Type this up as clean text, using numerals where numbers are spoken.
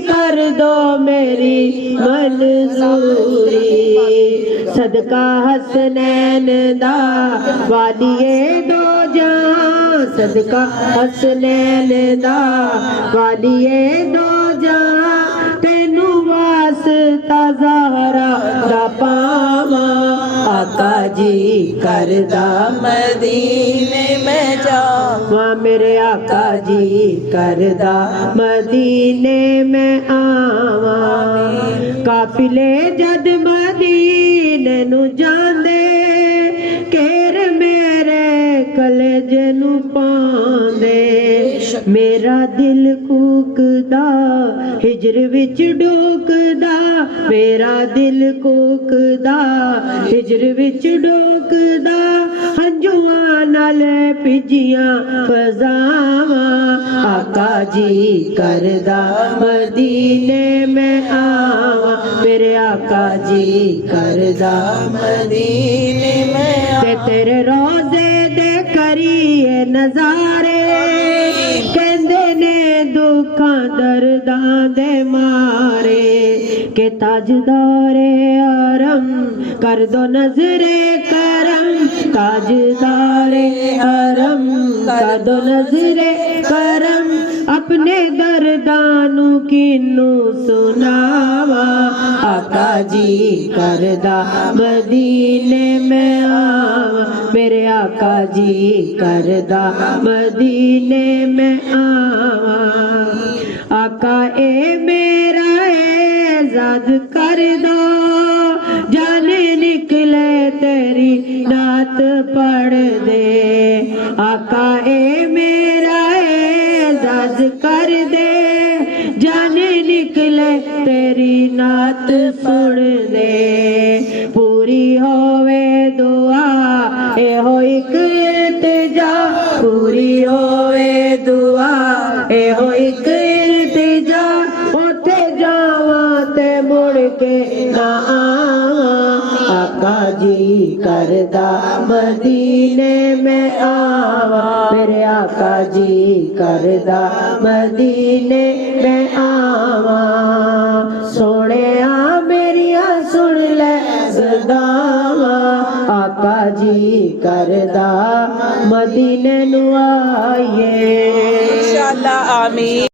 कर दो मेरी मंजूरी, सदका हसनैन दा वालिए दो जहां, सदका हसनैन दा वालिए दो जहां, तेनू वास्ता ज़हरा दा पावां, आका जी करदा मदीने में जावां, मेरे आका जी करदा मदीने में आवां। काफिले जद मदीने नू जांदे, केर मेरे कलेजे नू पांदे, मेरा दिल कूकदा हिजर विच डोकदा, मेरा दिल कूकदा हिजर विच डोकदा, हंजुआं नाल पिजियां फज़ावां, आका जी करदा मदीने में आवां, मेरे आका जी करदा मदीने में ते तेरे रोज़े दे करिए नज़ारे, कहंदे ने दुखां दर्दां दे मारे, के ताजदारे हरम कर दो नजरे करम, ताजदारे हरम कर दो नजरे करम, अपने दर्दानू किनू सुनावा, आका जी करदा मदीने में आवा, मेरे आका जी करदा मदीने में आवा। आका ए मेरा एजाज कर दो, जाने निकले तेरी नात पढ़ दे, आका ए मेरा एजाज कर दे, जाने निकले तेरी नात सुन दे, पूरी होवे दुआ ए हो एक इल्तिजा, पूरी होवे दुआ ए हो एक इल्तिजा, ओथे जावां ते मुड़ के ना आवां, आका जी करदा मदीने में आवां, मेरे आका जी करदा मदीने में आवां। सोहणिया मेरिया सुन ले सदावां, आका जी करदा मदीने नू आइए। इंशाअल्लाह आमीन।